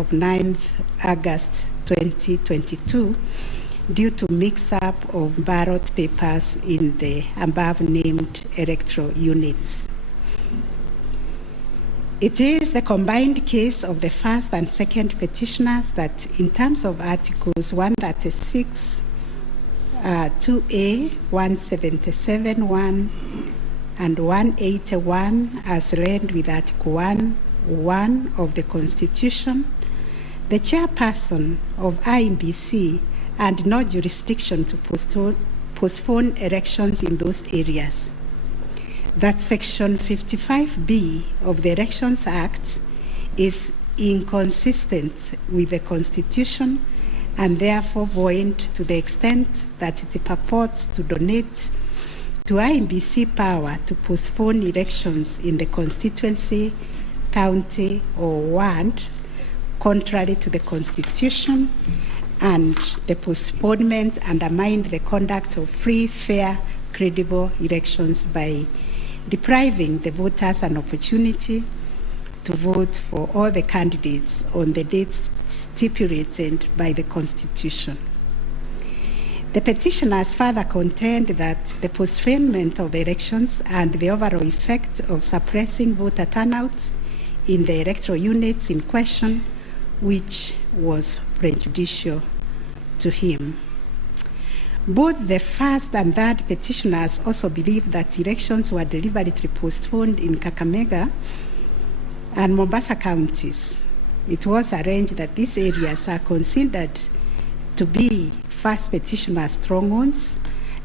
of 9th August 2022 due to mix-up of ballot papers in the above-named electoral units. It is the combined case of the first and second petitioners that, in terms of Articles 136, 2A, 177(1), and 181, as read with Article 1 of the Constitution, the chairperson of IEBC had no jurisdiction to postpone elections in those areas. That Section 55B of the Elections Act is inconsistent with the Constitution and therefore void to the extent that it purports to donate to IEBC power to postpone elections in the constituency, county, or ward, contrary to the Constitution, and the postponement undermined the conduct of free, fair, credible elections by depriving the voters an opportunity to vote for all the candidates on the dates stipulated by the Constitution. The petitioners further contend that the postponement of elections and the overall effect of suppressing voter turnout in the electoral units in question, which was prejudicial to him. Both the first and third petitioners also believe that elections were deliberately postponed in Kakamega and Mombasa counties. It was arranged that these areas are considered to be first petitioner strongholds,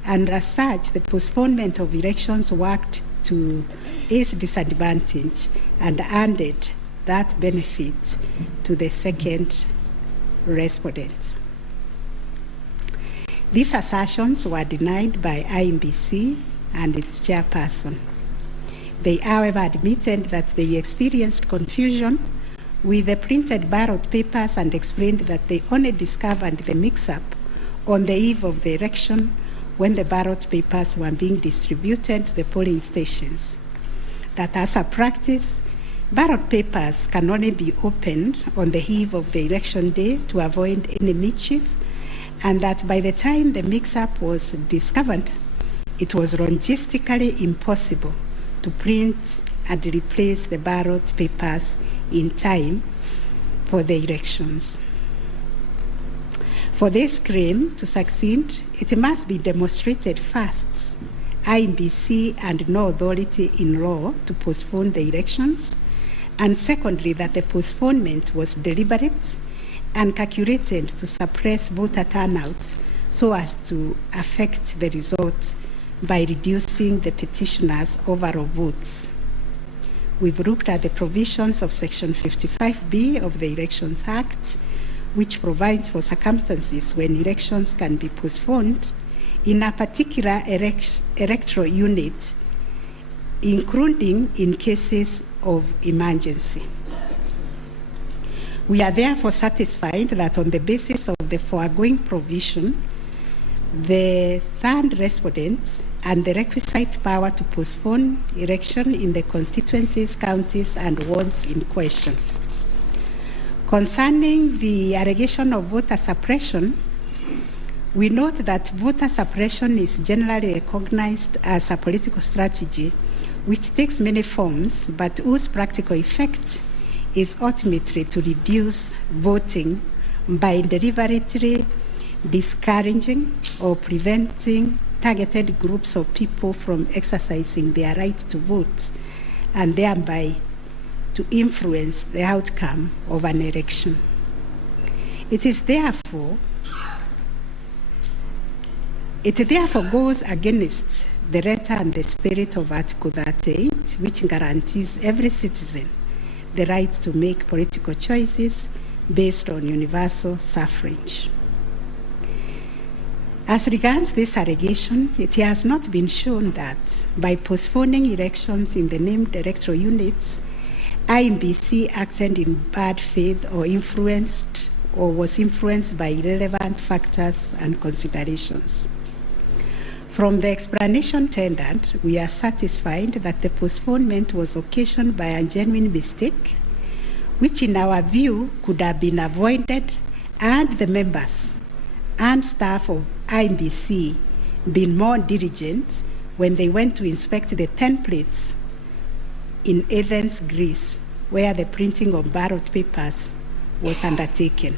and as such, the postponement of elections worked to his disadvantage and handed that benefit to the second respondent. These assertions were denied by IEBC and its chairperson. They, however, admitted that they experienced confusion with the printed ballot papers and explained that they only discovered the mix-up on the eve of the election when the ballot papers were being distributed to the polling stations. That as a practice, ballot papers can only be opened on the eve of the election day to avoid any mischief, and that by the time the mix-up was discovered, it was logistically impossible to print and replace the ballot papers in time for the elections. For this claim to succeed, it must be demonstrated first, IEBC had no authority in law to postpone the elections, and secondly, that the postponement was deliberate and calculated to suppress voter turnout so as to affect the result by reducing the petitioners' overall votes. We've looked at the provisions of Section 55B of the Elections Act, which provides for circumstances when elections can be postponed in a particular electoral unit, including in cases of emergency. We are therefore satisfied that on the basis of the foregoing provision, the third respondent and the requisite power to postpone election in the constituencies, counties, and wards in question. Concerning the allegation of voter suppression, we note that voter suppression is generally recognized as a political strategy which takes many forms, but whose practical effect is ultimately to reduce voting by deliberately discouraging or preventing targeted groups of people from exercising their right to vote and thereby to influence the outcome of an election. It therefore goes against the letter and the spirit of Article 38, which guarantees every citizen the right to make political choices based on universal suffrage. As regards this allegation, it has not been shown that by postponing elections in the named electoral units, IEBC acted in bad faith or was influenced by irrelevant factors and considerations. From the explanation tendered, we are satisfied that the postponement was occasioned by a genuine mistake, which in our view could have been avoided, and the members and staff of IEBC been more diligent when they went to inspect the templates in Athens, Greece, where the printing of ballot papers was undertaken.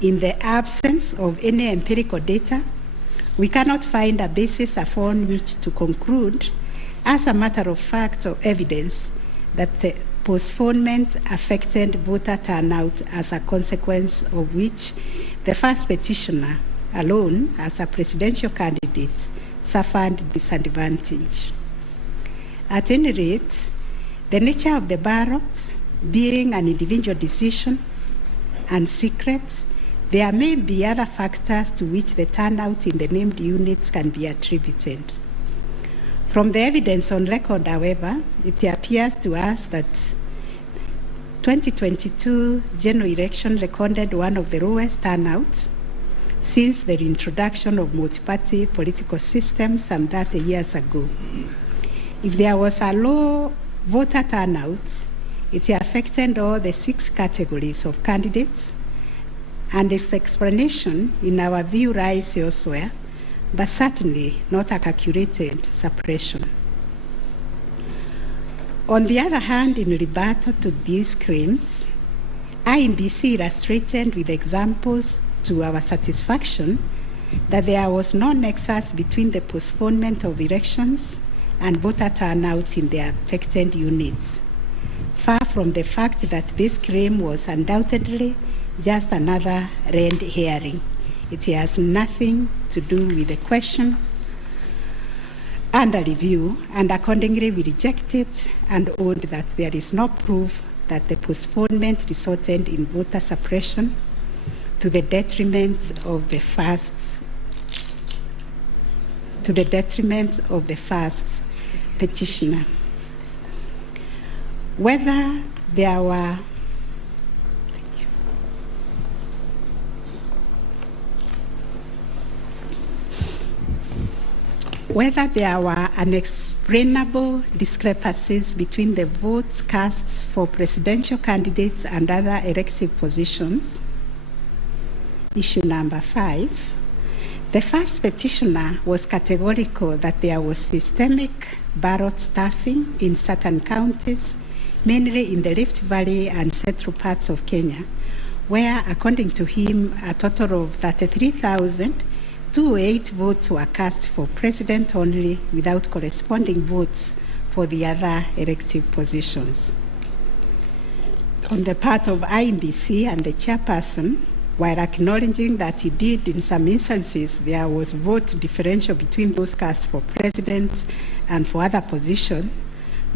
In the absence of any empirical data, we cannot find a basis upon which to conclude, as a matter of fact or evidence, that the postponement affected voter turnout, as a consequence of which the first petitioner alone, as a presidential candidate, suffered disadvantage. At any rate, the nature of the ballot being an individual decision and secret, there may be other factors to which the turnout in the named units can be attributed. From the evidence on record, however, it appears to us that 2022 general election recorded one of the lowest turnouts since the introduction of multi-party political system some 30 years ago. If there was a low voter turnout, it affected all the 6 categories of candidates, and its explanation, in our view, lies elsewhere, but certainly not a calculated suppression. On the other hand, in rebuttal to these claims, IEBC illustrated with examples to our satisfaction that there was no nexus between the postponement of elections and voter turnout in the affected units, far from the fact that this claim was undoubtedly just another red herring. It has nothing to do with the question under review, and accordingly we reject it and own that there is no proof that the postponement resulted in voter suppression to the detriment of the first petitioner. Whether there were unexplainable discrepancies between the votes cast for presidential candidates and other elective positions. Issue number 5. The first petitioner was categorical that there was systemic ballot stuffing in certain counties, mainly in the Rift Valley and central parts of Kenya, where, according to him, a total of 33,208 votes were cast for president only, without corresponding votes for the other elective positions. On the part of IEBC and the chairperson, while acknowledging that indeed in some instances there was vote differential between those cast for president and for other positions,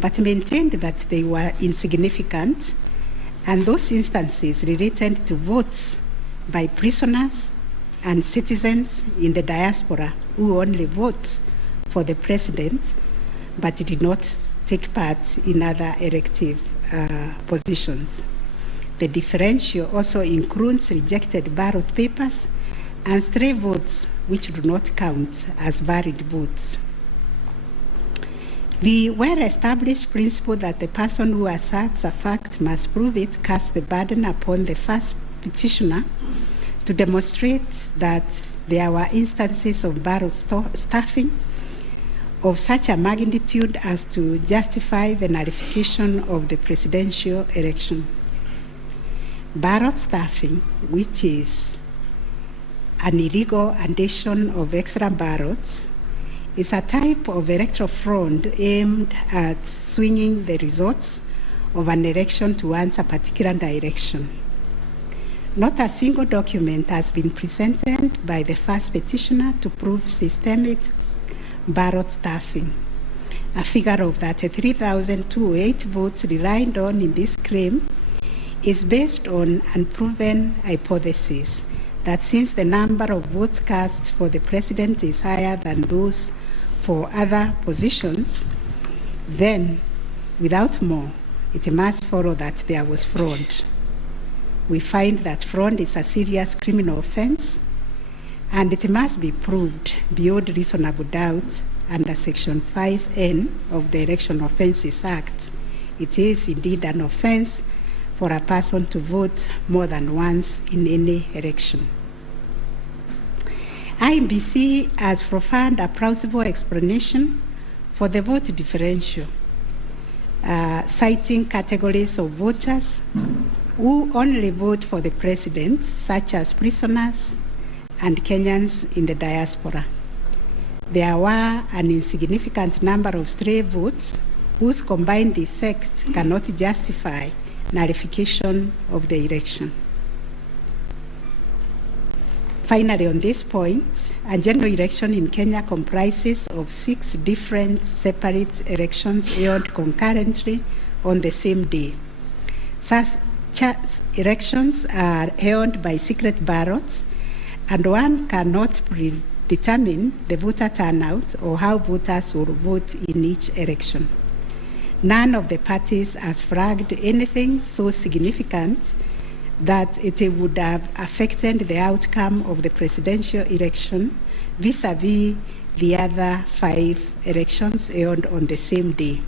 but maintained that they were insignificant, and those instances related to votes by prisoners and citizens in the diaspora who only vote for the president but did not take part in other elective positions. The differential also includes rejected ballot papers and stray votes which do not count as valid votes. The well-established principle that the person who asserts a fact must prove it casts the burden upon the first petitioner to demonstrate that there were instances of ballot stuffing of such a magnitude as to justify the nullification of the presidential election. Ballot stuffing, which is an illegal addition of extra ballots, is a type of electoral fraud aimed at swinging the results of an election towards a particular direction. Not a single document has been presented by the first petitioner to prove systemic ballot stuffing. A figure of 33,208 votes relied on in this claim is based on unproven hypothesis that since the number of votes cast for the president is higher than those for other positions, then, without more, it must follow that there was fraud. We find that fraud is a serious criminal offense, and it must be proved beyond reasonable doubt under Section 5N of the Election Offences Act. It is indeed an offense for a person to vote more than once in any election. IEBC has provided a plausible explanation for the vote differential, citing categories of voters who only vote for the president, such as prisoners and Kenyans in the diaspora. There were an insignificant number of stray votes whose combined effect cannot justify nullification of the election. Finally, on this point, a general election in Kenya comprises of 6 different separate elections held concurrently on the same day. Such elections are held by secret ballot, and one cannot predetermine the voter turnout or how voters will vote in each election. None of the parties has flagged anything so significant that it would have affected the outcome of the presidential election vis-a-vis the other 5 elections held on the same day.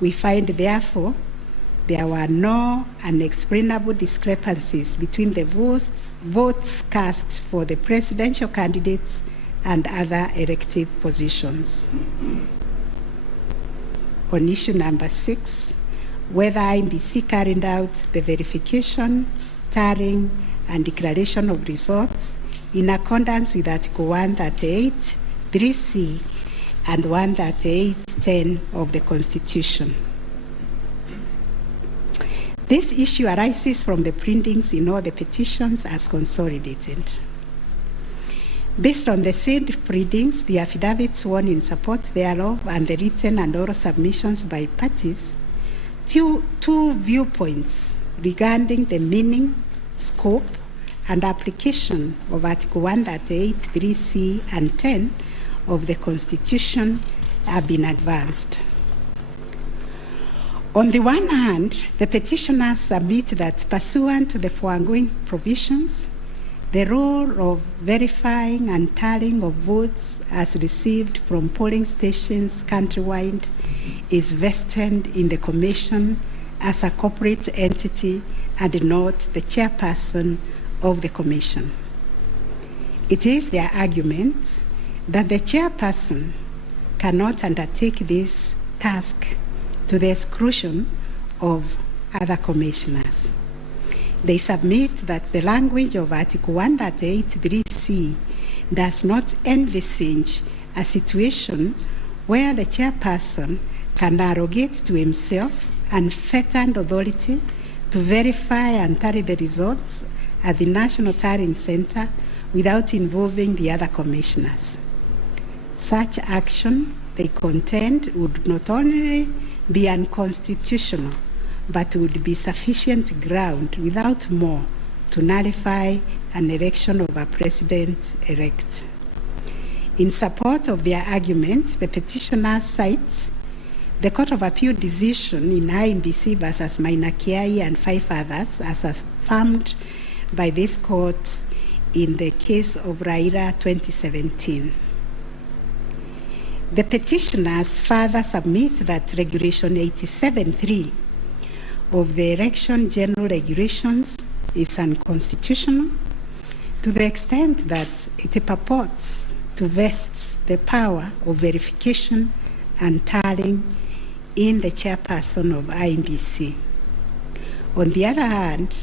We find, therefore, there were no unexplainable discrepancies between the votes cast for the presidential candidates and other elective positions. On issue number 6, whether IEBC carried out the verification, tallying, and declaration of results in accordance with Article 138, 3C, and 138.10 of the Constitution. This issue arises from the printings in all the petitions as consolidated. Based on the said printings, the affidavits sworn in support thereof, and the written and oral submissions by parties, two viewpoints regarding the meaning, scope, and application of Article 138, 3C, and 10 of the Constitution have been advanced. On the one hand, the petitioners submit that pursuant to the foregoing provisions, the role of verifying and tallying of votes as received from polling stations countrywide is vested in the Commission as a corporate entity and not the chairperson of the Commission. It is their argument that the chairperson cannot undertake this task to the exclusion of other commissioners. They submit that the language of Article 138(3)(c) does not envisage a situation where the chairperson can arrogate to himself unfettered authority to verify and tally the results at the National Tallying Center without involving the other commissioners. Such action, they contend, would not only be unconstitutional, but would be sufficient ground without more to nullify an election of a president-elect. In support of their argument, the petitioners cite the Court of Appeal decision in IEBC versus Mainakiai and 5 others as affirmed by this court in the case of Raila 2017. The petitioners further submit that Regulation 87(3) of the Election General Regulations is unconstitutional to the extent that it purports to vest the power of verification and tallying in the chairperson of IEBC. On the other hand,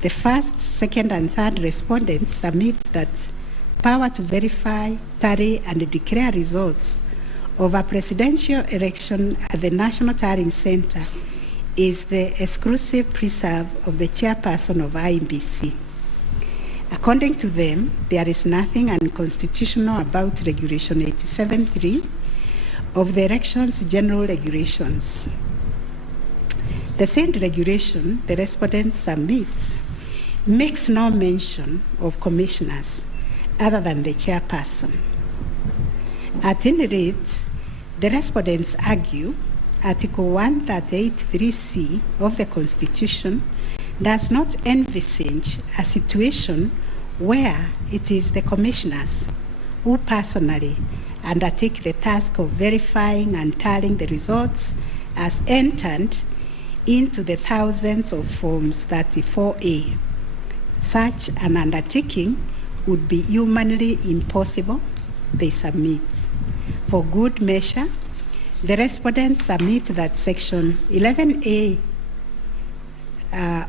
the first, second, and third respondents submit that power to verify, tally, and declare results of a presidential election at the National Tallying Center is the exclusive preserve of the chairperson of IEBC. According to them, there is nothing unconstitutional about Regulation 87(3) of the Elections General Regulations. The said regulation, the respondent submits, makes no mention of commissioners other than the chairperson. At any rate, the respondents argue Article 138(3)(c) of the Constitution does not envisage a situation where it is the commissioners who personally undertake the task of verifying and tallying the results as entered into the thousands of Forms 34A. Such an undertaking would be humanly impossible, they submit. For good measure, the respondents submit that Section 11A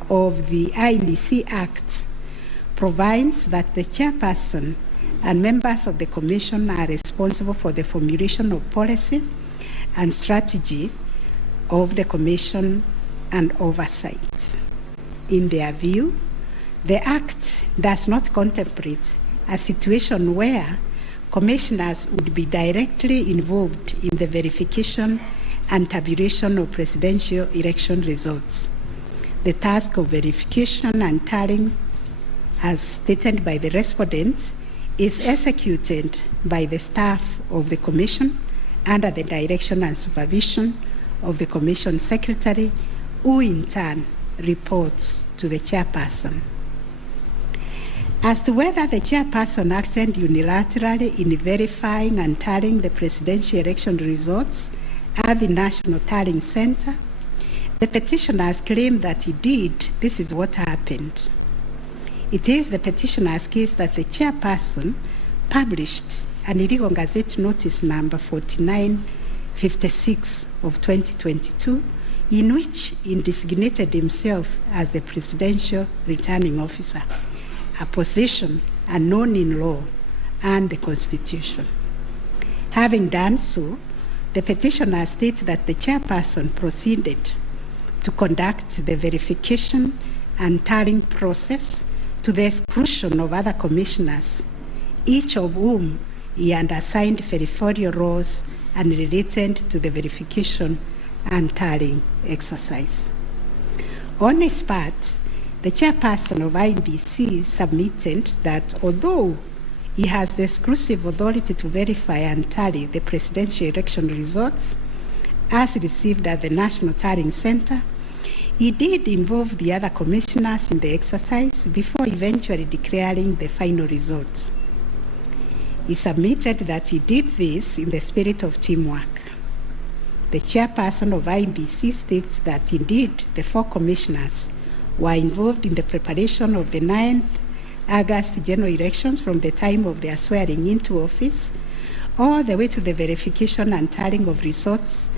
of the IEBC Act provides that the chairperson and members of the Commission are responsible for the formulation of policy and strategy of the Commission and oversight. In their view, the Act does not contemplate a situation where commissioners would be directly involved in the verification and tabulation of presidential election results. The task of verification and tallying, as stated by the respondent, is executed by the staff of the Commission under the direction and supervision of the Commission Secretary, who in turn reports to the chairperson. As to whether the chairperson acted unilaterally in verifying and tallying the presidential election results at the National Tallying Center, the petitioners claim that he did. This is what happened. It is the petitioner's case that the chairperson published an illegal Gazette Notice number 4956 of 2022, in which he designated himself as the presidential returning officer, a position unknown in law and the Constitution. Having done so, the petitioner states that the chairperson proceeded to conduct the verification and tallying process to the exclusion of other commissioners, each of whom he had assigned verifiable roles and related to the verification and tallying exercise. On his part, the chairperson of IEBC submitted that although he has the exclusive authority to verify and tally the presidential election results as received at the National Tallying Center, he did involve the other commissioners in the exercise before eventually declaring the final results. He submitted that he did this in the spirit of teamwork. The chairperson of IEBC states that indeed the 4 commissioners were involved in the preparation of the 9th August general elections from the time of their swearing into office all the way to the verification and tallying of results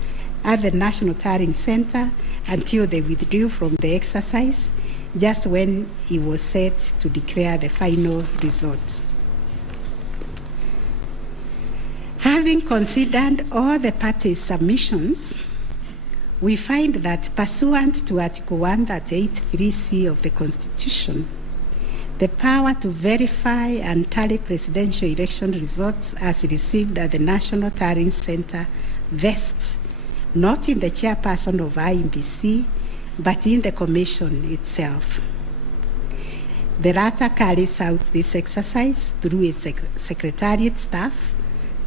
at the National Tallying Center until they withdrew from the exercise just when he was set to declare the final result. Having considered all the parties' submissions, we find that pursuant to Article 138(3)(c) of the Constitution, the power to verify and tally presidential election results as received at the National Tallying Center vests not in the chairperson of IEBC, but in the Commission itself. The latter carries out this exercise through its secretariat staff,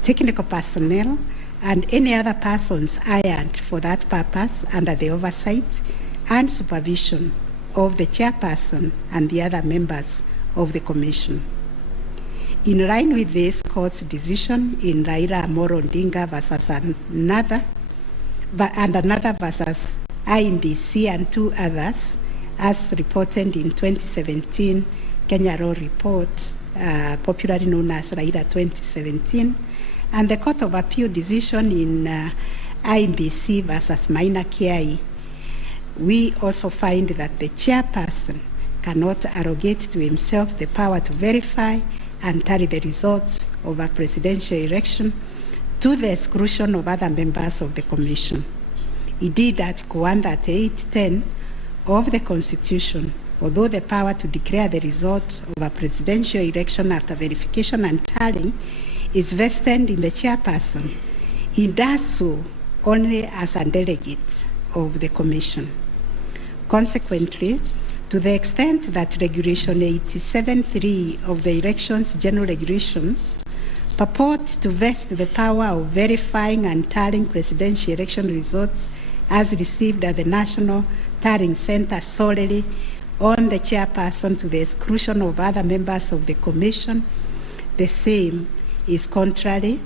technical personnel, and any other persons hired for that purpose under the oversight and supervision of the chairperson and the other members of the Commission. In line with this court's decision in Raila Amolo Odinga versus another versus IEBC and 2 others, as reported in 2017 Kenya Law Report, popularly known as Raila 2017, and the Court of Appeal decision in IEBC versus Maina Kiai, we also find that the chairperson cannot arrogate to himself the power to verify and tally the results of a presidential election to the exclusion of other members of the Commission. Indeed, Article 138(10) of the Constitution, although the power to declare the result of a presidential election after verification and tallying is vested in the chairperson, he does so only as a delegate of the Commission. Consequently, to the extent that Regulation 87(3) of the Elections General Regulation purports to vest the power of verifying and tallying presidential election results as received at the National Tallying Center solely on the chairperson to the exclusion of other members of the Commission, the same is contrary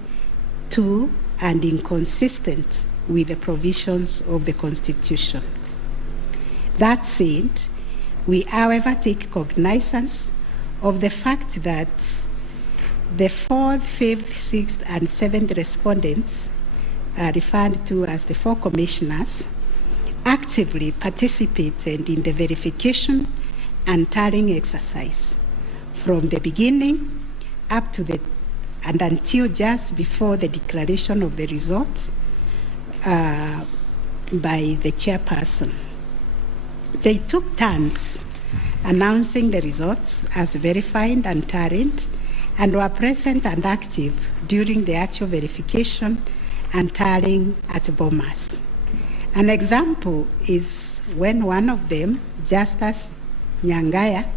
to and inconsistent with the provisions of the Constitution. That said, we, however, take cognizance of the fact that the 4th, 5th, 6th, and 7th respondents, referred to as the 4 commissioners, actively participated in the verification and tallying exercise from the beginning up to and until just before the declaration of the results by the chairperson. They took turns announcing the results as verified and tallied, and were present and active during the actual verification and tallying at Bomas. An example is when one of them, Justice Nyangaya,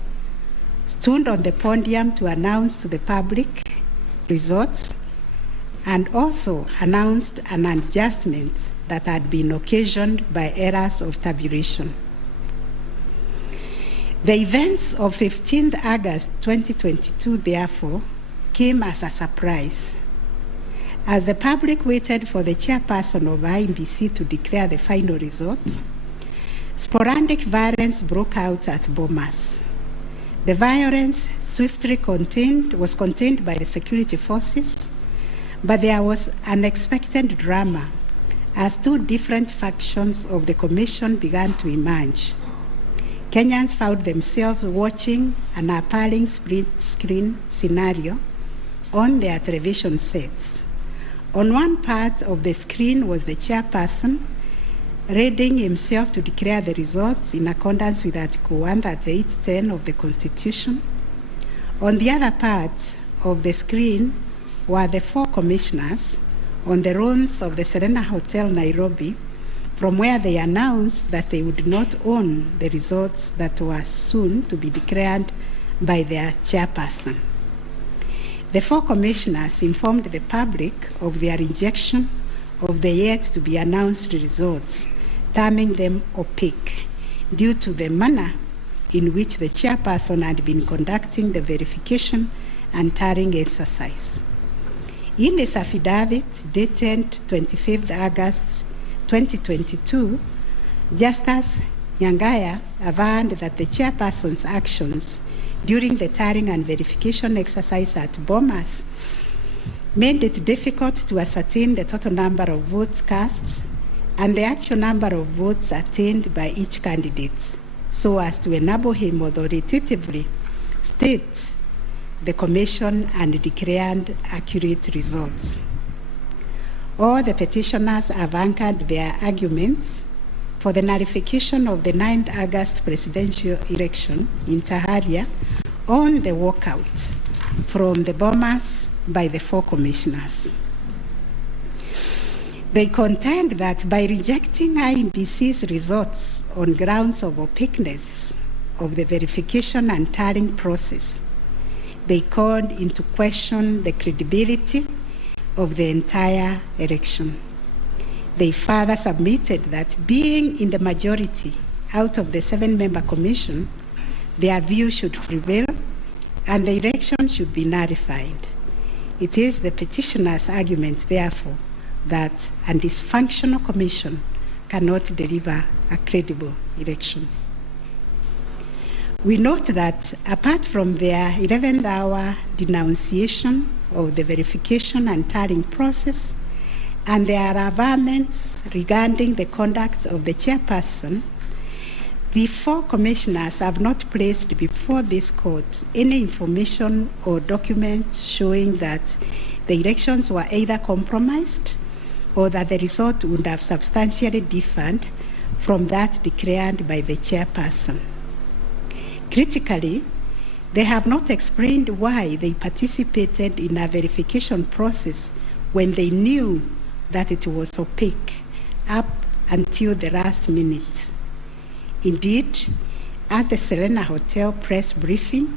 stood on the podium to announce to the public results and also announced an adjustment that had been occasioned by errors of tabulation. The events of 15th August 2022, therefore, came as a surprise. As the public waited for the chairperson of IEBC to declare the final result, sporadic violence broke out at Bomas. The violence swiftly was contained by the security forces, but there was unexpected drama as 2 different factions of the commission began to emerge. Kenyans found themselves watching an appalling split-screen scenario on their television sets. On one part of the screen was the chairperson readying himself to declare the results in accordance with Article 138(10) of the Constitution. On the other part of the screen were the 4 commissioners on the runs of the Serena Hotel, Nairobi, from where they announced that they would not own the results that were soon to be declared by their chairperson. The 4 commissioners informed the public of their rejection of the yet-to-be-announced results, terming them opaque due to the manner in which the chairperson had been conducting the verification and tallying exercise. In his affidavit dated 25th August 2022, Justice Nyangaya averred that the chairperson's actions during the tallying and verification exercise at Bomas made it difficult to ascertain the total number of votes cast and the actual number of votes attained by each candidate, so as to enable him authoritatively state the commission and declared accurate results. All the petitioners have anchored their arguments for the nullification of the 9th August presidential election in Taharia on the walkout from the Bomas by the 4 commissioners. They contend that by rejecting IEBC's results on grounds of opaqueness of the verification and tallying process, they called into question the credibility of the entire election. They further submitted that being in the majority out of the 7-member commission, their view should prevail and the election should be nullified. It is the petitioner's argument, therefore, that a dysfunctional commission cannot deliver a credible election. We note that apart from their 11th hour denunciation of the verification and tallying process and their averments regarding the conduct of the chairperson, the 4 commissioners have not placed before this court any information or documents showing that the elections were either compromised or that the result would have substantially differed from that declared by the chairperson. Critically, they have not explained why they participated in a verification process when they knew that it was opaque up until the last minute. Indeed, at the Serena Hotel press briefing,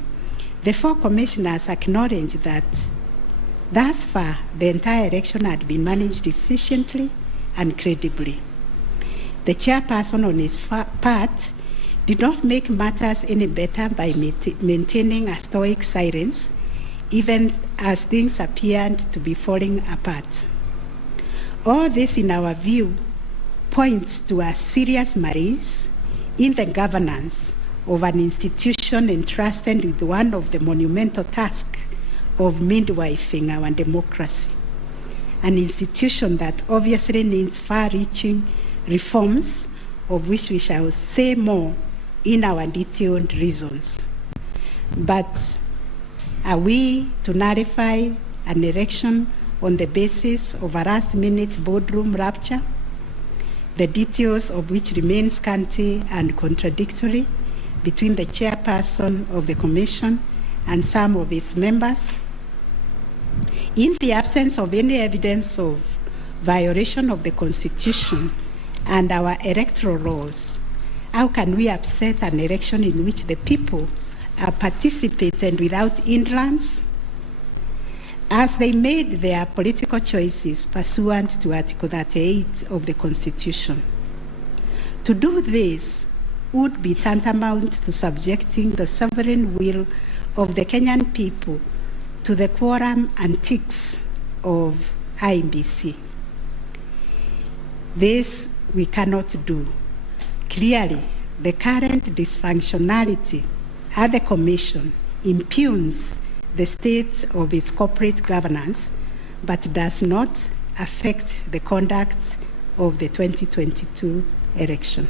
the 4 commissioners acknowledged that thus far the entire election had been managed efficiently and credibly. The chairperson on his part did not make matters any better by maintaining a stoic silence, even as things appeared to be falling apart. All this, in our view, points to a serious malaise in the governance of an institution entrusted with one of the monumental tasks of midwifing our democracy, an institution that obviously needs far-reaching reforms, of which we shall say more in our detailed reasons. But are we to nullify an election on the basis of a last-minute boardroom rapture, the details of which remain scanty and contradictory between the chairperson of the commission and some of its members? In the absence of any evidence of violation of the Constitution and our electoral laws, how can we upset an election in which the people are participating without hindrance, as they made their political choices pursuant to Article 38 of the Constitution? To do this would be tantamount to subjecting the sovereign will of the Kenyan people to the quorum antics of IEBC. This we cannot do. Clearly, the current dysfunctionality at the Commission impugns the state of its corporate governance, but does not affect the conduct of the 2022 election.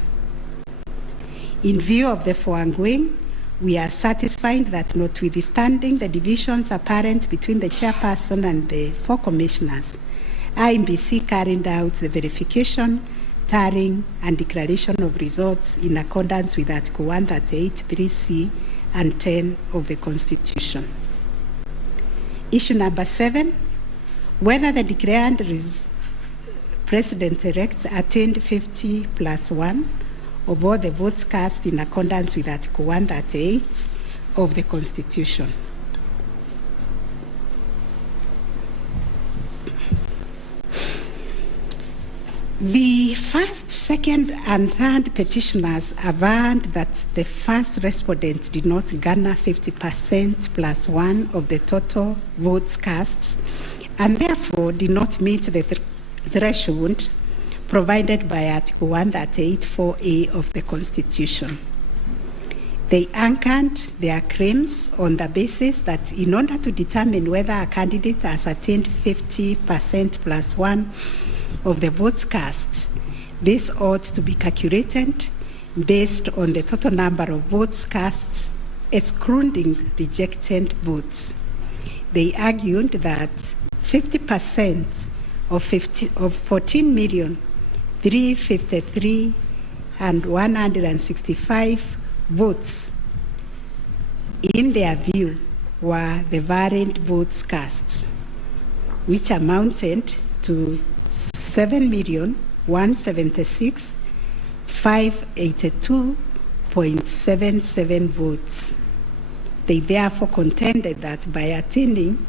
In view of the foregoing, we are satisfied that notwithstanding the divisions apparent between the chairperson and the 4 commissioners, IEBC carried out the verification, tallying, and declaration of results in accordance with Article 138(3)(c) and 10 of the Constitution. Issue number 7, whether the declared President-elect attained 50+1 of all the votes cast in accordance with Article 138 of the Constitution. The first, second, and third petitioners averred that the first respondent did not garner 50%+1 of the total votes cast, and therefore did not meet the threshold provided by Article 138(4)(a) of the Constitution. They anchored their claims on the basis that in order to determine whether a candidate has attained 50%+1 of the votes cast, this ought to be calculated based on the total number of votes cast, excluding rejected votes. They argued that 50% of 14,353,165 votes, in their view, were the variant votes cast, which amounted to 7,176,582.77 votes. They therefore contended that by attaining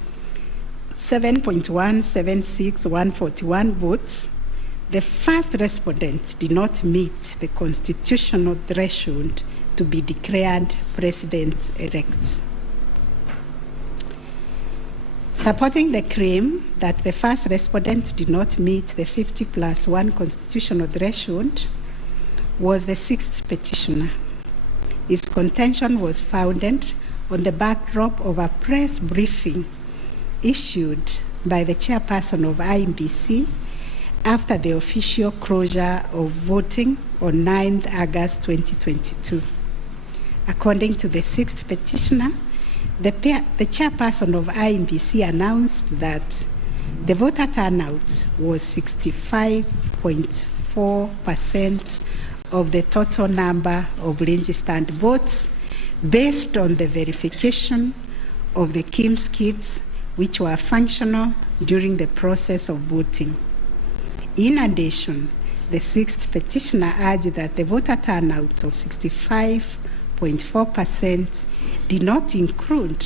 7.176141 votes, the first respondent did not meet the constitutional threshold to be declared president-elect. Supporting the claim that the first respondent did not meet the 50+1 constitutional threshold was the 6th petitioner. His contention was founded on the backdrop of a press briefing issued by the chairperson of IEBC after the official closure of voting on 9th August 2022. According to the 6th petitioner, the chairperson of IEBC announced that the voter turnout was 65.4% of the total number of registered votes based on the verification of the KIMS kits which were functional during the process of voting. In addition, the 6th petitioner urged that the voter turnout of 65.4% did not include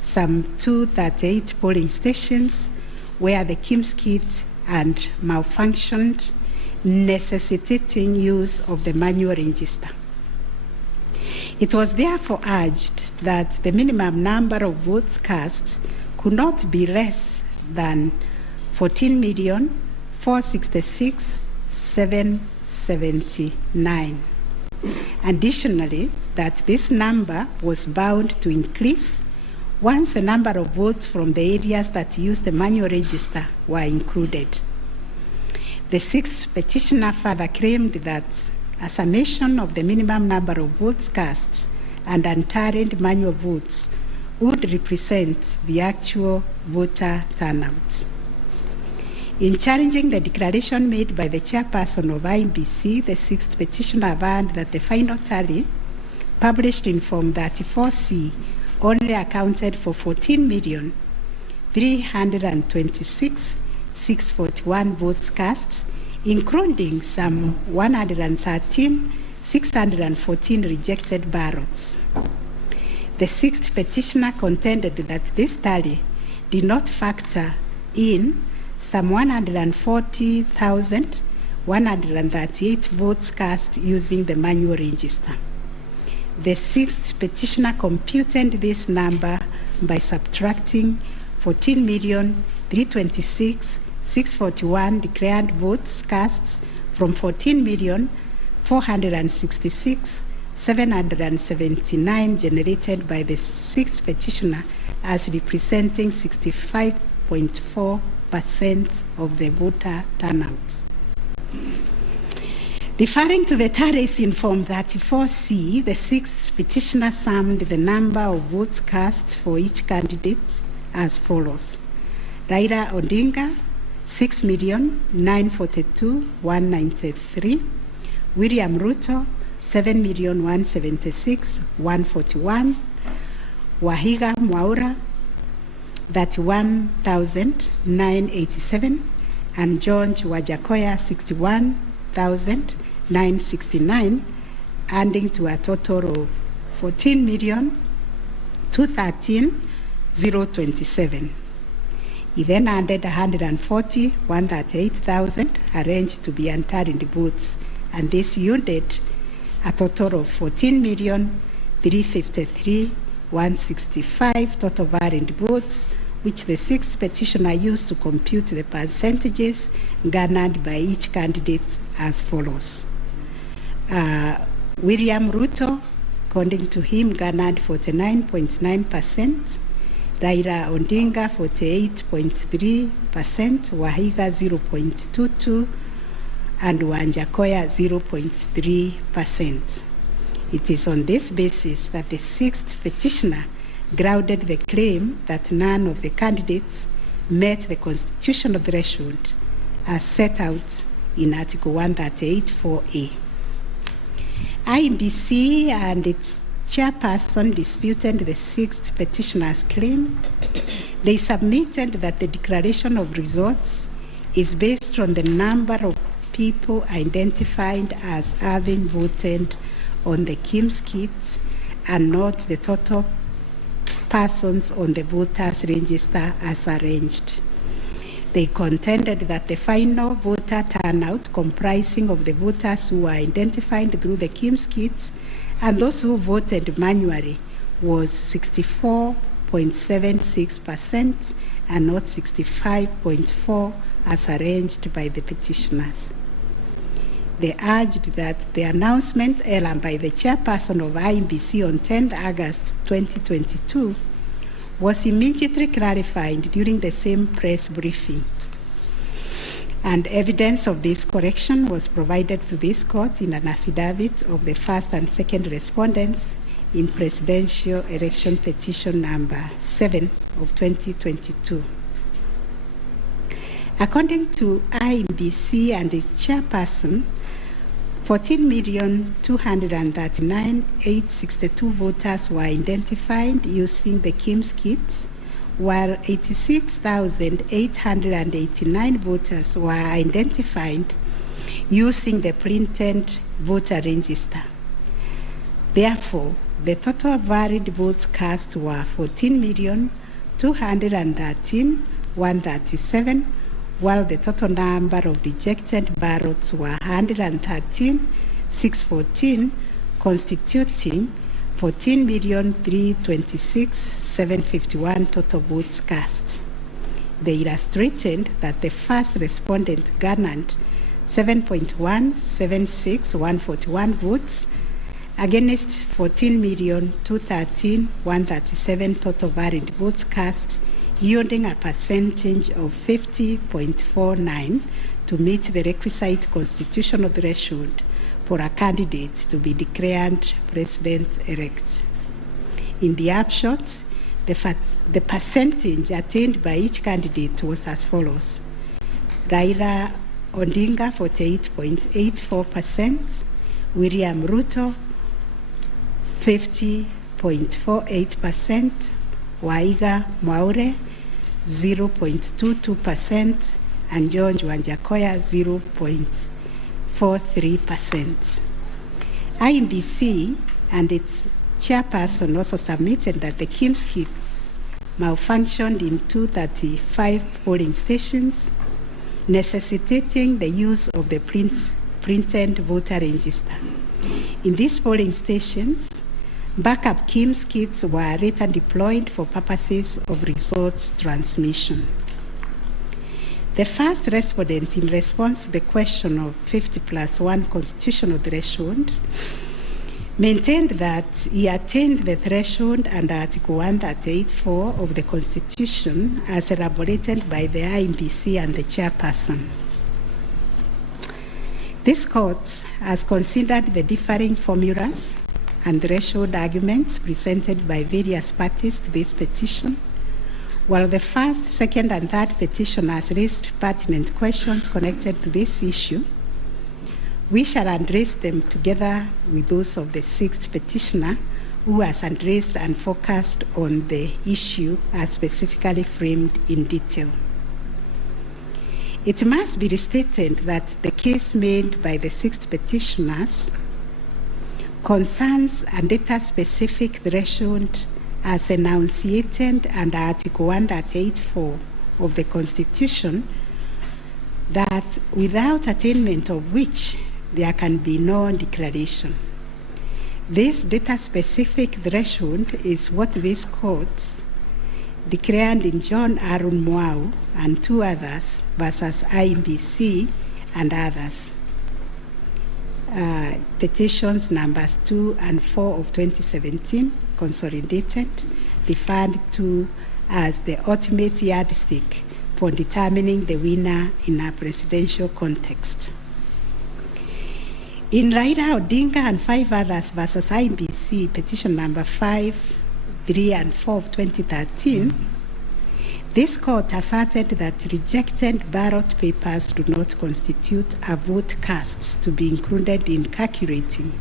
some 238 polling stations where the KIMS kit had malfunctioned, necessitating use of the manual register. It was therefore urged that the minimum number of votes cast could not be less than 14,466,779. Additionally, that this number was bound to increase once the number of votes from the areas that used the manual register were included. The sixth petitioner further claimed that a summation of the minimum number of votes cast and untallied manual votes would represent the actual voter turnout. In challenging the declaration made by the chairperson of IEBC, the sixth petitioner affirmed that the final tally, published in Form 34C, only accounted for 14,326,641 votes cast, including some 113,614 rejected ballots. The sixth petitioner contended that this tally did not factor in some 140,138 votes cast using the manual register. The sixth petitioner computed this number by subtracting 14,326,641 declared votes cast from 14,466,779 generated by the sixth petitioner as representing 65.4% of the voter turnout. Referring to the tallies in Form 34C, the sixth petitioner summed the number of votes cast for each candidate as follows: Raila Odinga, 6,942,193; William Ruto, 7,176,141; Wahiga Mwaura, 31,987; and George Wajakoya, 61,969, adding to a total of 14,213,027. He then added 140,138,000 arranged to be untalled votes, and this yielded a total of 14,353,165 total valid votes, which the sixth petitioner used to compute the percentages garnered by each candidate as follows. William Ruto, according to him, garnered 49.9%, Raila Odinga 48.3%, Wahiga 0.22%, and Wajakoya 0.3%. It is on this basis that the sixth petitioner grounded the claim that none of the candidates met the constitutional threshold as set out in Article 138(4)(a). IEBC and its chairperson disputed the sixth petitioner's claim. They submitted that the declaration of results is based on the number of people identified as having voted on the KIMS kit and not the total persons on the voters' register as arranged. They contended that the final voter turnout, comprising of the voters who were identified through the KIMS kit and those who voted manually, was 64.76% and not 65.4% as arranged by the petitioners. They urged that the announcement error by the chairperson of IEBC on 10th August 2022 was immediately clarified during the same press briefing, and evidence of this correction was provided to this court in an affidavit of the first and second respondents in Presidential Election Petition number 7 of 2022. According to IEBC and the chairperson, 14,239,862 voters were identified using the KIMS kit, while 86,889 voters were identified using the printed voter register. Therefore, the total valid votes cast were 14,213,137, while the total number of rejected ballots were 113,614, constituting 14,326,751 total votes cast. They illustrated that the first respondent garnered 7.176141 votes, against 14,213,137 total valid votes cast, yielding a percentage of 50.49 to meet the requisite constitutional threshold for a candidate to be declared president-elect. In the upshot, the percentage attained by each candidate was as follows: Raila Odinga 48.84%, William Ruto 50.48%, Waiga Mwaure 0.22%, and George Wanjakoya 0.43%. IEBC and its chairperson also submitted that the KIMS kits malfunctioned in 235 polling stations, necessitating the use of the printed voter register. In these polling stations, backup KIMS kits were later deployed for purposes of results transmission. The first respondent, in response to the question of 50+1 constitutional threshold, maintained that he attained the threshold under Article 138(4) of the Constitution as elaborated by the IEBC and the chairperson. This court has considered the differing formulas and threshold arguments presented by various parties to this petition, while the first, second, and third petitioners raised pertinent questions connected to this issue. We shall address them together with those of the sixth petitioner, who has addressed and focused on the issue as specifically framed in detail. It must be restated that the case made by the sixth petitioners concerns a data-specific threshold as enunciated under Article 138(4) of the Constitution, that without attainment of which there can be no declaration. This data-specific threshold is what this court declared in John Aaron Mwau and two others versus IEBC and others. Petitions numbers 2 and 4 of 2017, consolidated, referred to as the ultimate yardstick for determining the winner in a presidential context. In Raila Odinga and 5 others versus IEBC, petition number 5, 3, and 4 of 2013, this court asserted that rejected ballot papers do not constitute a vote cast to be included in calculating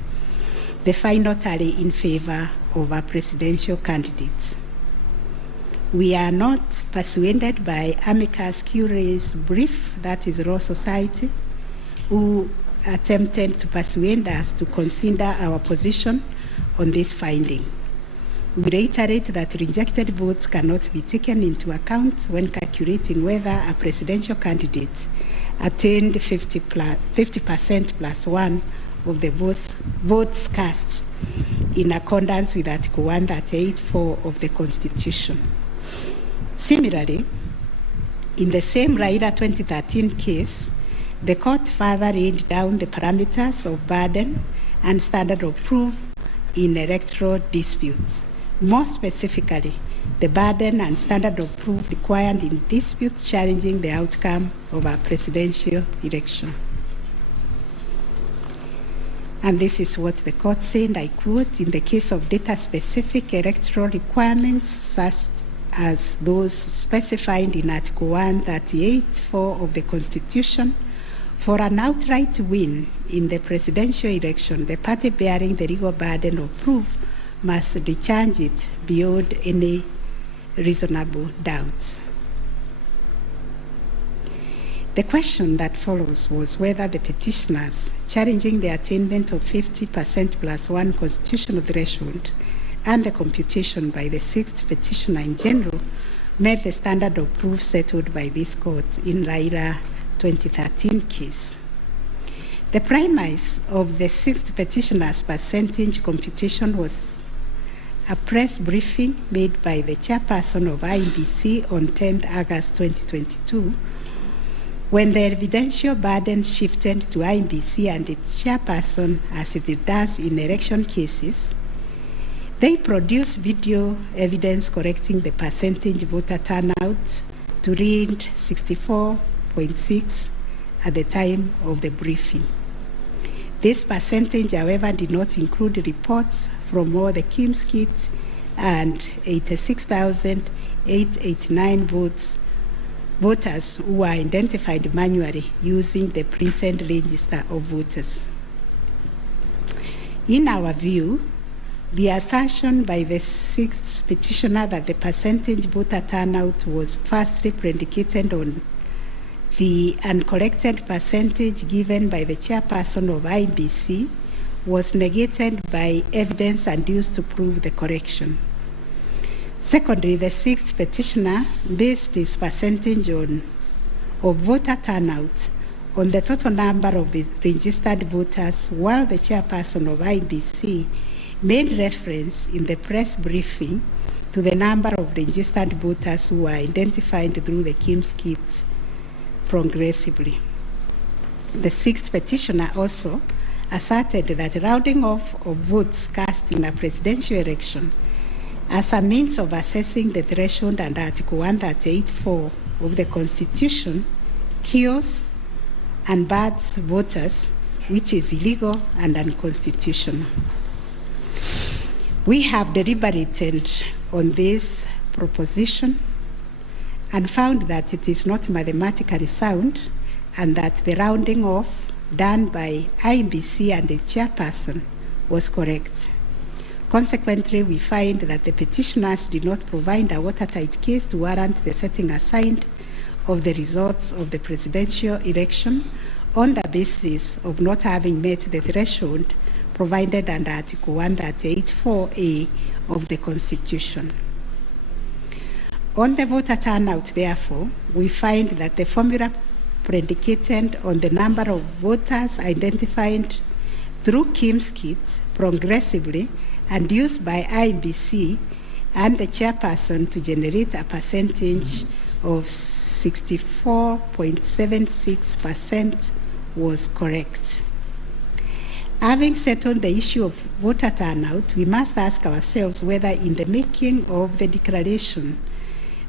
the final tally in favor of a presidential candidate. We are not persuaded by amicus curiae's brief, that is Law Society, who attempted to persuade us to consider our position on this finding. We reiterate that rejected votes cannot be taken into account when calculating whether a presidential candidate attained 50% plus 1 of the votes cast in accordance with Article 138(4) of the Constitution. Similarly, in the same Raila 2013 case, the court further laid down the parameters of burden and standard of proof in electoral disputes. More specifically, the burden and standard of proof required in disputes challenging the outcome of a presidential election. And this is what the court said, I quote, "In the case of data-specific electoral requirements, such as those specified in Article 138(4) of the Constitution, for an outright win in the presidential election, the party bearing the legal burden of proof must discharge it beyond any reasonable doubt." The question that follows was whether the petitioners challenging the attainment of 50% plus 1 constitutional threshold and the computation by the sixth petitioner in general met the standard of proof settled by this court in Raila 2013 case. The premise of the sixth petitioner's percentage computation was a press briefing made by the chairperson of IEBC on 10th August 2022, When the evidential burden shifted to IEBC and its chairperson, as it does in election cases, they produced video evidence correcting the percentage voter turnout to read 64.6 at the time of the briefing. This percentage, however, did not include reports from all the Koome kits and 86,889 voters who were identified manually using the printed register of voters. In our view, the assertion by the sixth petitioner that the percentage voter turnout was firstly predicated on the uncorrected percentage given by the chairperson of IEBC was negated by evidence adduced to prove the correction. Secondly, the sixth petitioner based his percentage of voter turnout on the total number of registered voters, while the chairperson of IEBC made reference in the press briefing to the number of registered voters who were identified through the Koome kits progressively. The sixth petitioner also asserted that rounding off of votes cast in a presidential election as a means of assessing the threshold under Article 138(4) of the Constitution kills and bars voters, which is illegal and unconstitutional. We have deliberated on this proposition and found that it is not mathematically sound and that the rounding off done by IEBC and the chairperson was correct. Consequently, we find that the petitioners did not provide a watertight case to warrant the setting aside of the results of the presidential election on the basis of not having met the threshold provided under Article 138(4)(a) of the Constitution. On the voter turnout, therefore, we find that the formula predicated on the number of voters identified through Koome kits progressively and used by IEBC and the chairperson to generate a percentage of 64.76% was correct. Having settled the issue of voter turnout, we must ask ourselves whether in the making of the declaration,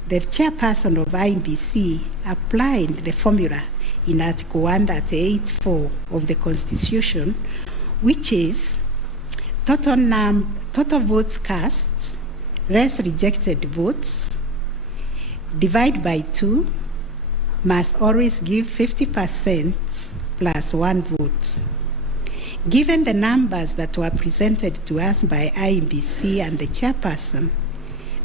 the chairperson of IEBC applied the formula in Article 138(4) of the Constitution, which is total votes cast less rejected votes divide by 2 must always give 50% plus 1 vote. Given the numbers that were presented to us by IEBC and the chairperson,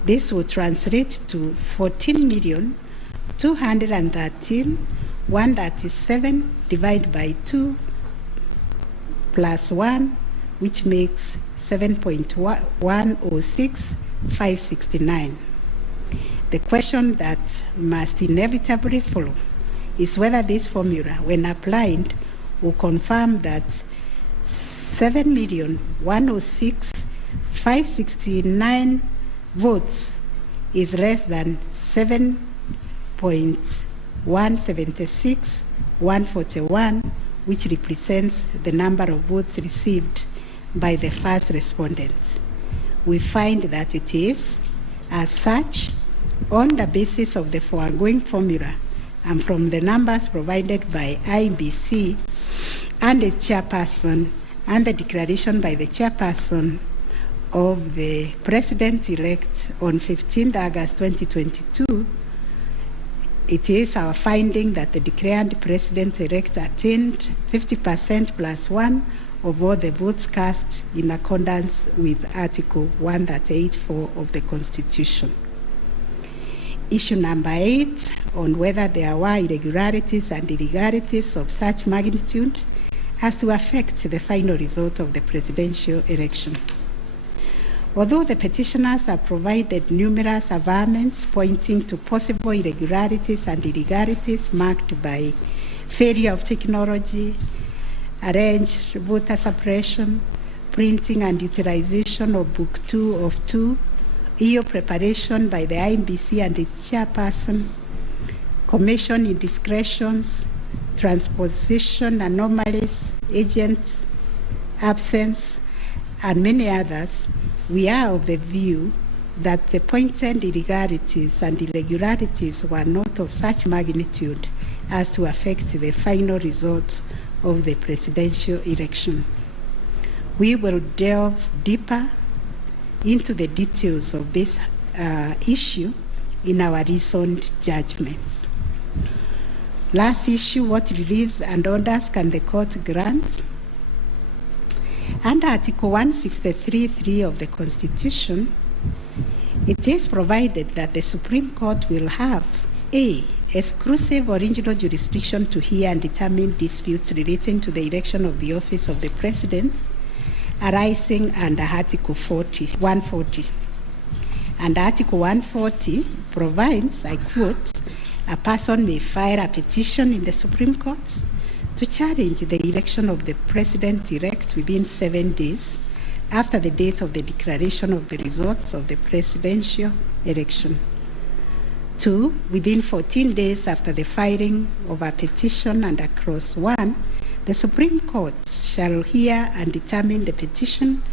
this would translate to 14,213,137 divided by 2 plus 1, which makes 7.106,569. The question that must inevitably follow is whether this formula, when applied, will confirm that 7,106,569 votes is less than 7.176,141, which represents the number of votes received by the first respondent. We find that it is, as such, on the basis of the foregoing formula and from the numbers provided by IEBC and its chairperson and the declaration by the chairperson of the president-elect on 15th August 2022, it is our finding that the declared president-elect attained 50% plus 1 of all the votes cast in accordance with Article 138(4) of the Constitution. Issue number 8, on whether there were irregularities and illegalities of such magnitude as to affect the final result of the presidential election. Although the petitioners have provided numerous averments pointing to possible irregularities and illegalities marked by failure of technology, arranged voter suppression, printing and utilization of Book 2 of 2, EU preparation by the IEBC and its chairperson, commission indiscretions, transposition anomalies, agent absence, and many others, we are of the view that the pointed irregularities and irregularities were not of such magnitude as to affect the final result of the presidential election. We will delve deeper into the details of this issue in our recent judgments. Last issue, what reliefs and orders can the court grant? Under Article 163(3) of the Constitution, it is provided that the Supreme Court will have A, exclusive original jurisdiction to hear and determine disputes relating to the election of the office of the President arising under Article 140. And Article 140 provides, I quote, a person may file a petition in the Supreme Court to challenge the election of the President-elect within 7 days after the date of the declaration of the results of the presidential election. 2, within 14 days after the filing of a petition under Clause 1, the Supreme Court shall hear and determine the petition,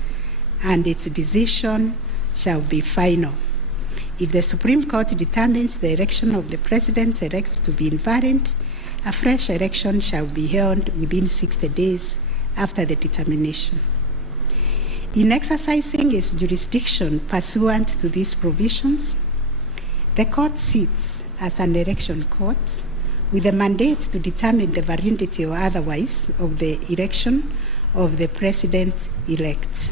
and its decision shall be final. If the Supreme Court determines the election of the President-elect to be invalid, a fresh election shall be held within 60 days after the determination. In exercising its jurisdiction pursuant to these provisions, the court sits as an election court with a mandate to determine the validity or otherwise of the election of the President-elect.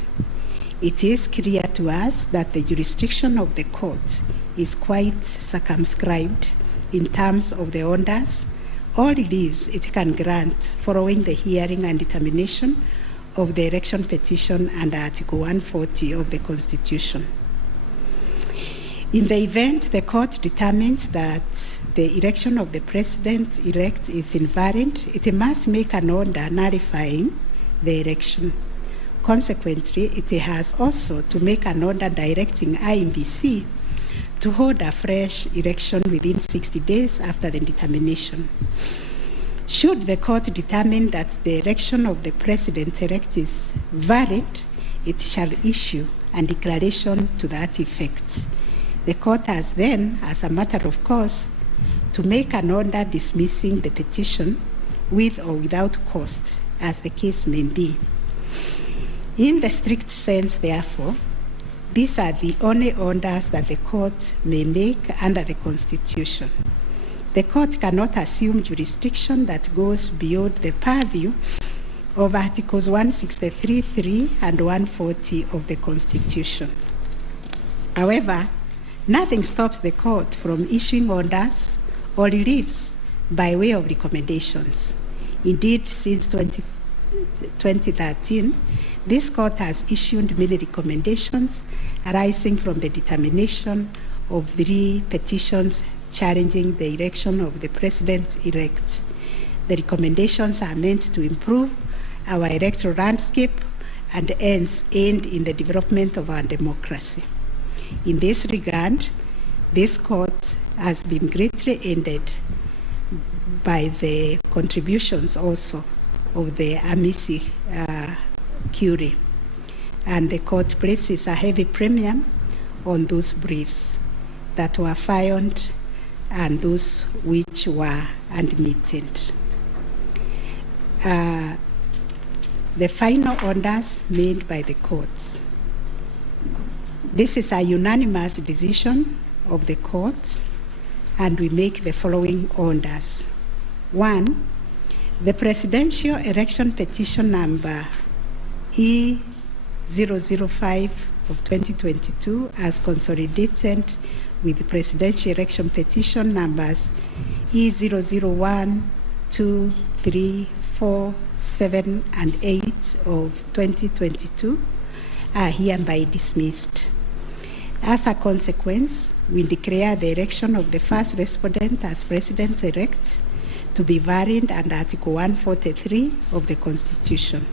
It is clear to us that the jurisdiction of the court is quite circumscribed in terms of the orders or reliefs it can grant following the hearing and determination of the election petition under Article 140 of the Constitution. In the event the court determines that the election of the President-elect is invalid, it must make an order nullifying the election. Consequently, it has also to make an order directing IEBC to hold a fresh election within 60 days after the determination. Should the court determine that the election of the President-elect is valid, it shall issue a declaration to that effect. The court has then, as a matter of course, to make an order dismissing the petition with or without cost, as the case may be. In the strict sense, therefore, these are the only orders that the court may make under the Constitution. The court cannot assume jurisdiction that goes beyond the purview of Articles 163(3) and 140 of the Constitution. However, nothing stops the court from issuing orders or reliefs by way of recommendations. Indeed, since 2013, this court has issued many recommendations arising from the determination of 3 petitions challenging the election of the President-elect. The recommendations are meant to improve our electoral landscape and hence aid in the development of our democracy. In this regard, this court has been greatly aided by the contributions also of the amici curiae, and the court places a heavy premium on those briefs that were filed and those which were admitted. The final orders made by the courts. This is a unanimous decision of the court, and we make the following orders. 1, the presidential election petition number E005 of 2022 as consolidated with the presidential election petition numbers E001, 2, 3, 4, 7, and 8 of 2022 are hereby dismissed. As a consequence, we declare the election of the first respondent as President-elect to be valid under Article 143 of the Constitution.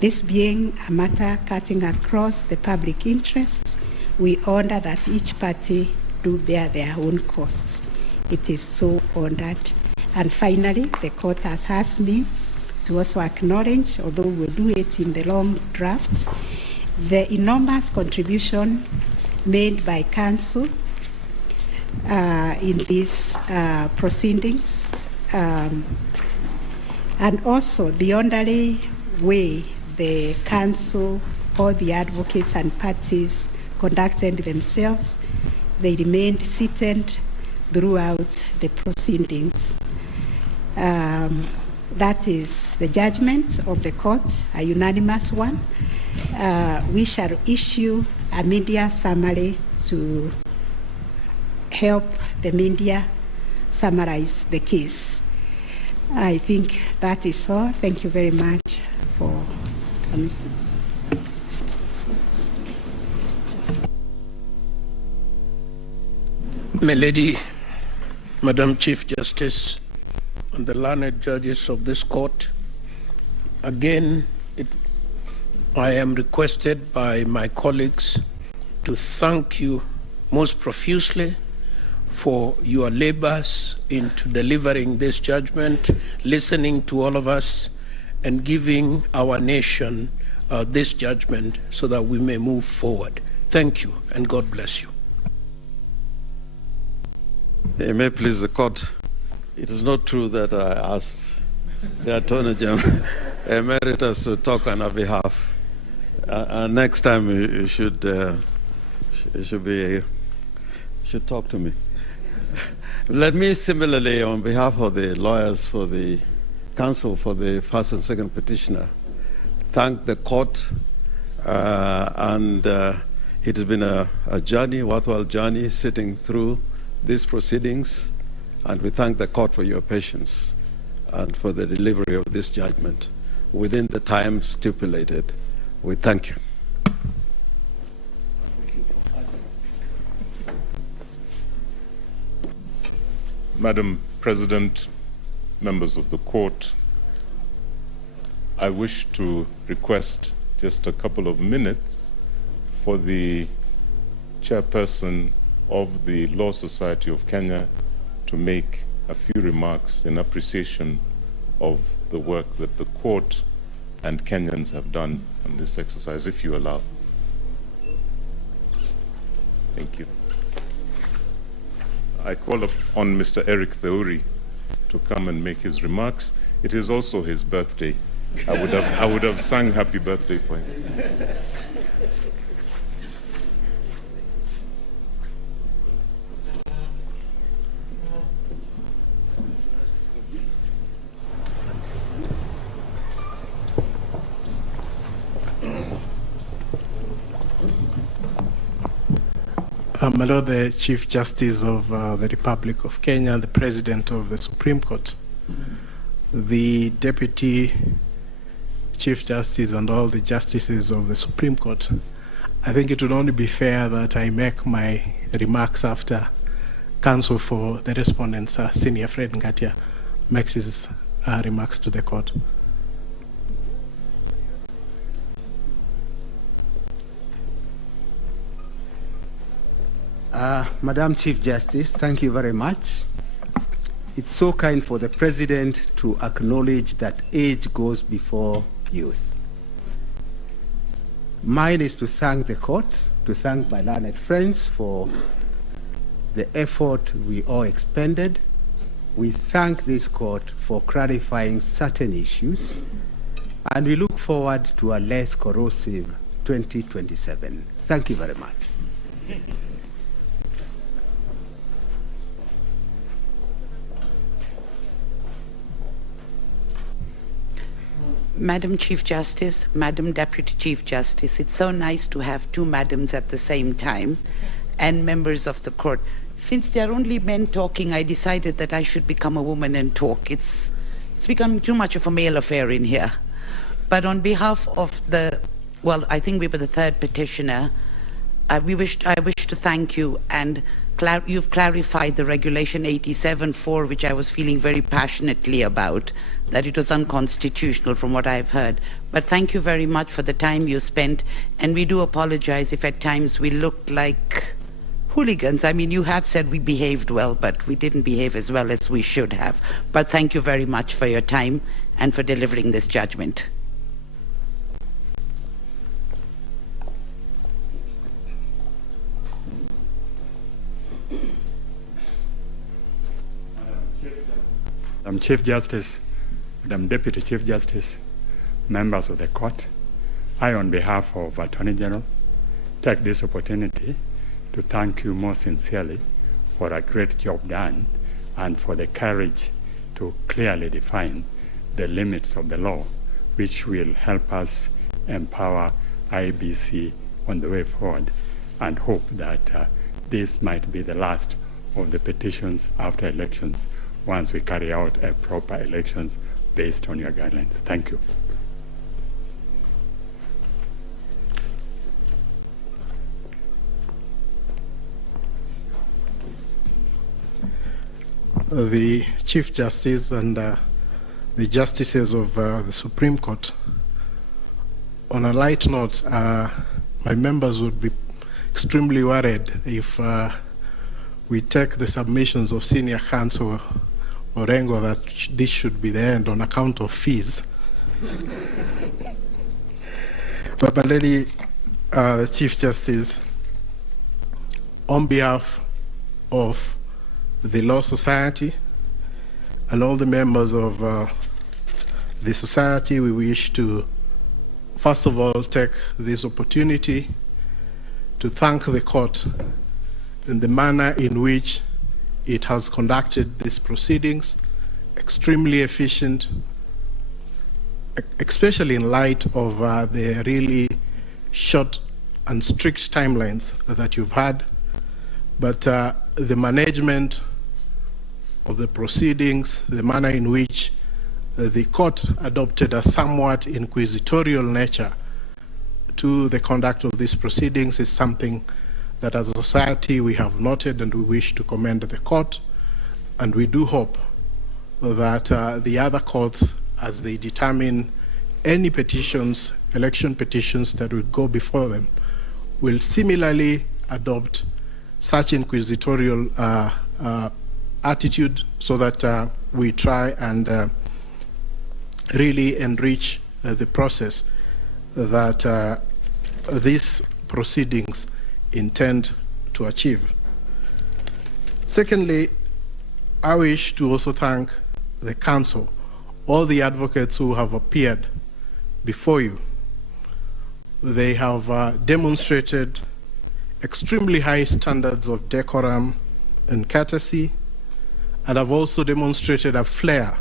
This being a matter cutting across the public interests, we order that each party do bear their own costs it is so honored. And finally, the court has asked me to also acknowledge, although we'll do it in the long draft, the enormous contribution made by counsel in these proceedings, and also the orderly way the counsel, all the advocates and parties conducted themselves. They remained seated throughout the proceedings. That is the judgment of the court, a unanimous one. We shall issue a media summary to help the media summarize the case. I think that is all. Thank you very much for coming. My Lady, Madam Chief Justice, and the learned judges of this court, again, I am requested by my colleagues to thank you most profusely for your labors into delivering this judgment, listening to all of us, and giving our nation this judgment so that we may move forward. Thank you, and God bless you. It may please the court. It is not true that I asked the Attorney General Emeritus to talk on our behalf. Next time you should talk to me. Let me similarly, on behalf of the lawyers for the counsel for the first and second petitioner, thank the court, and it has been a journey, worthwhile journey, sitting through these proceedings, and we thank the court for your patience and for the delivery of this judgment within the time stipulated. We thank you. Madam President, members of the court, I wish to request just a couple of minutes for the chairperson of the Law Society of Kenya to make a few remarks in appreciation of the work that the court and Kenyans have done on this exercise, if you allow. Thank you. I call upon Mr. Eric Theuri to come and make his remarks. It is also his birthday. I would have sung happy birthday for him. My Lord, the Chief Justice of the Republic of Kenya, the President of the Supreme Court, the Deputy Chief Justice and all the Justices of the Supreme Court, I think it would only be fair that I make my remarks after counsel for the respondents, Senior Fred Ngatia, makes his remarks to the court. Madam Chief Justice, thank you very much. It's so kind for the President to acknowledge that age goes before youth. Mine is to thank the court, to thank my learned friends for the effort we all expended. We thank this court for clarifying certain issues, and we look forward to a less corrosive 2027. Thank you very much. Madam Chief Justice, Madam Deputy Chief Justice, it's so nice to have two madams at the same time, and members of the court. Since there are only men talking, I decided that I should become a woman and talk. It's become too much of a male affair in here. But on behalf of well, I think we were the third petitioner, I wish to thank you, and you've clarified the Regulation 87.4, which I was feeling very passionately about, that it was unconstitutional from what I've heard. But thank you very much for the time you spent, and we do apologize if at times we looked like hooligans. I mean, you have said we behaved well, but we didn't behave as well as we should have. But thank you very much for your time and for delivering this judgment. Madam Chief Justice, Madam Deputy Chief Justice, members of the court, I, on behalf of Attorney General, take this opportunity to thank you most sincerely for a great job done and for the courage to clearly define the limits of the law, which will help us empower IBC on the way forward, and hope that this might be the last of the petitions after elections once we carry out a proper elections based on your guidelines. Thank you. The Chief Justice and the Justices of the Supreme Court. On a light note, my members would be extremely worried if we take the submissions of Senior Counsel Orengo that this should be the end on account of fees. But Lady, the Chief Justice, on behalf of the Law Society and all the members of the society, we wish to, first of all, take this opportunity to thank the court in the manner in which it has conducted these proceedings, extremely efficient, especially in light of the really short and strict timelines that you've had. But the management of the proceedings, the manner in which the court adopted a somewhat inquisitorial nature to the conduct of these proceedings is something that as a society we have noted, and we wish to commend the court. And we do hope that the other courts, as they determine any petitions, election petitions that will go before them, will similarly adopt such inquisitorial attitude, so that we try and really enrich the process that these proceedings intend to achieve. Secondly, I wish to also thank the council, all the advocates who have appeared before you. They have demonstrated extremely high standards of decorum and courtesy, and have also demonstrated a flair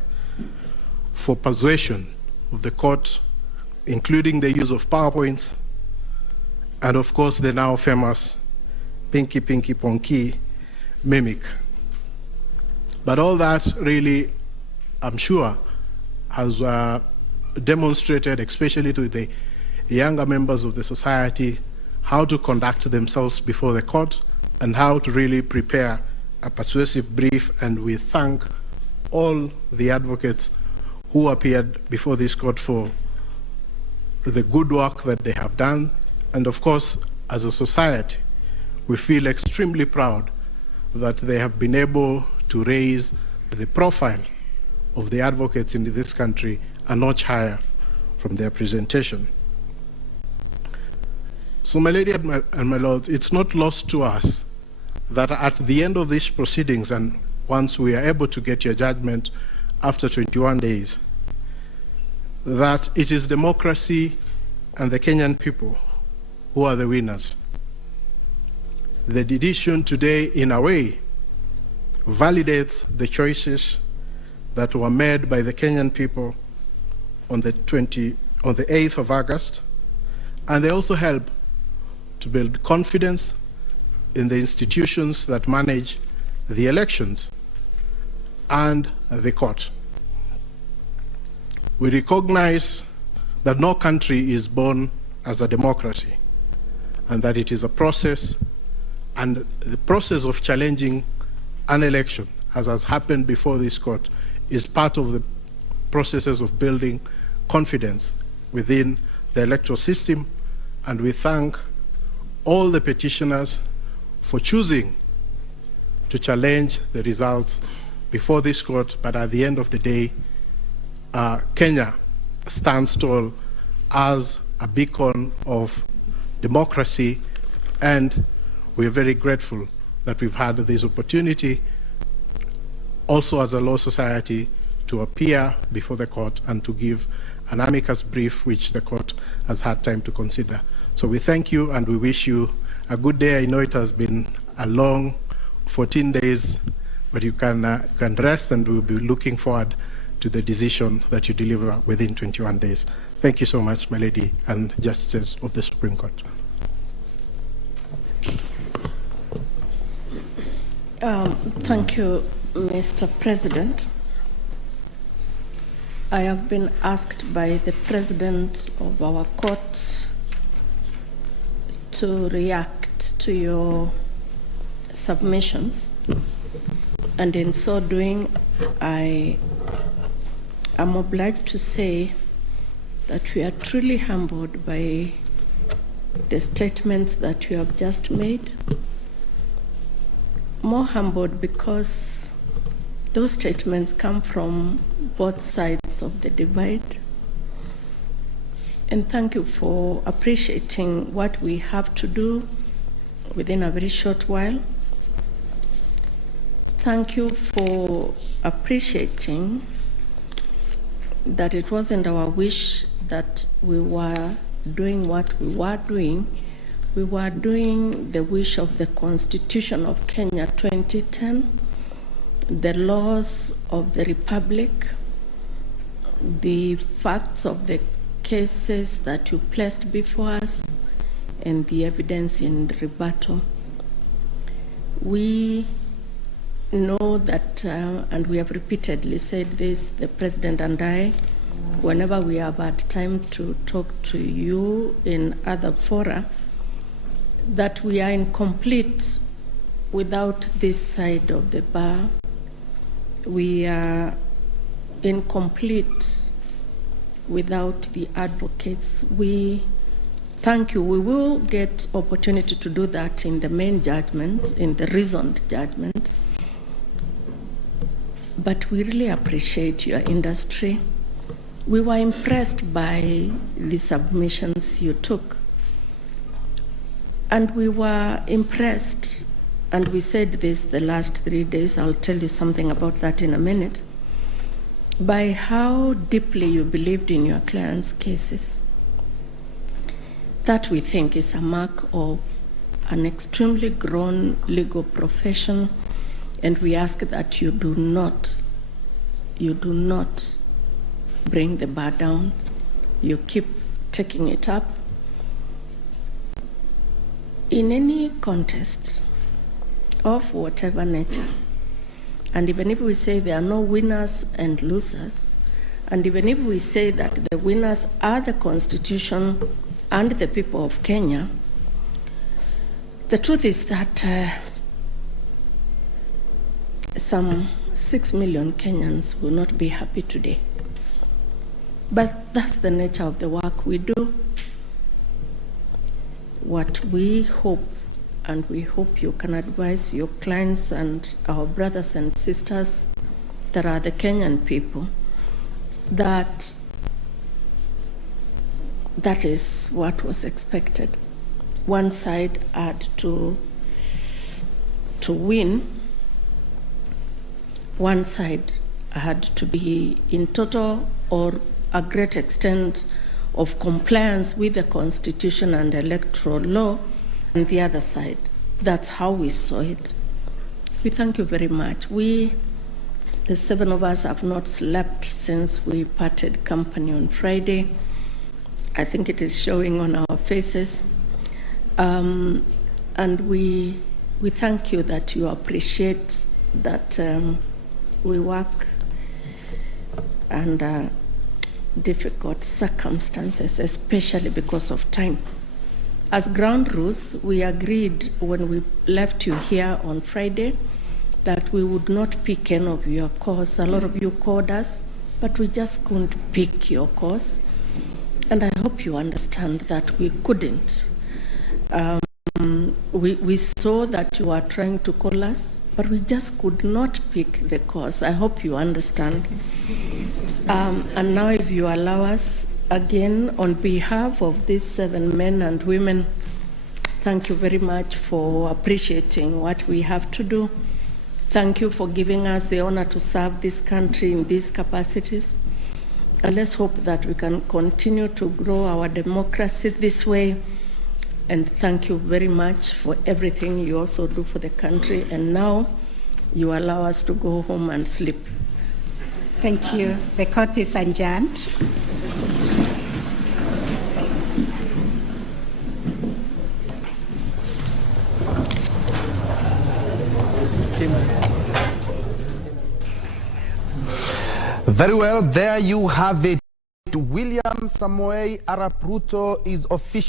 for persuasion of the court, including the use of PowerPoints, and of course the now famous Pinky Pinky Ponky mimic. But all that really, I'm sure, has demonstrated, especially to the younger members of the society, how to conduct themselves before the court and how to really prepare a persuasive brief. And we thank all the advocates who appeared before this court for the good work that they have done. And of course, as a society, we feel extremely proud that they have been able to raise the profile of the advocates in this country a notch higher from their presentation. So, my lady and my lord, it's not lost to us that at the end of these proceedings, and once we are able to get your judgment after 21 days, that it is democracy and the Kenyan people who are the winners. The decision today, in a way, validates the choices that were made by the Kenyan people on the 8th of August, and they also help to build confidence in the institutions that manage the elections and the court. We recognize that no country is born as a democracy, and that it is a process, and the process of challenging an election, as has happened before this court, is part of the processes of building confidence within the electoral system. And we thank all the petitioners for choosing to challenge the results before this court, but at the end of the day, Kenya stands tall as a beacon of democracy, and we're very grateful that we've had this opportunity also as a law society to appear before the court and to give an amicus brief which the court has had time to consider. So we thank you and we wish you a good day. I know it has been a long 14 days, but you can rest, and we'll be looking forward to the decision that you deliver within 21 days. Thank you so much, my lady and justices of the Supreme Court. Thank you, Mr. President. I have been asked by the President of our court to react to your submissions, and in so doing, I am obliged to say that we are truly humbled by the statements that you have just made. More humbled because those statements come from both sides of the divide. And thank you for appreciating what we have to do within a very short while. Thank you for appreciating that it wasn't our wish that we were doing what we were doing. We were doing the wish of the Constitution of Kenya 2010, the laws of the Republic, the facts of the cases that you placed before us, and the evidence in rebuttal. We know that, and we have repeatedly said this, the President and I, whenever we have had time to talk to you in other fora, that we are incomplete without this side of the bar. We are incomplete without the advocates. We thank you. We will get opportunity to do that in the main judgment, in the reasoned judgment. But we really appreciate your industry. We were impressed by the submissions you took. And we were impressed, and we said this the last 3 days, I'll tell you something about that in a minute, by how deeply you believed in your clients' cases. That we think is a mark of an extremely grown legal profession, and we ask that you do not bring the bar down. You keep taking it up. In any contest of whatever nature, and even if we say there are no winners and losers, and even if we say that the winners are the Constitution and the people of Kenya, the truth is that some 6 million Kenyans will not be happy today. But that's the nature of the work we do. What we hope, and we hope you can advise your clients and our brothers and sisters that are the Kenyan people, that that is what was expected. One side had to win. One side had to be in total or a great extent of compliance with the Constitution and electoral law, and the other side. That's how we saw it. We thank you very much. We, the 7 of us, have not slept since we parted company on Friday. I think it is showing on our faces. And we thank you that you appreciate that we work under difficult circumstances, especially because of time. As ground rules, we agreed when we left you here on Friday that we would not pick any of your calls. A lot of you called us, but we just couldn't pick your calls. And I hope you understand that we couldn't. We saw that you were trying to call us, but we just could not pick the course. I hope you understand. And now if you allow us, again, on behalf of these 7 men and women, thank you very much for appreciating what we have to do. Thank you for giving us the honor to serve this country in these capacities. And let's hope that we can continue to grow our democracy this way. And thank you very much for everything you also do for the country. And now you allow us to go home and sleep. Thank you. The court is adjourned. Very well, there you have it. William Samoei Arap Ruto is officially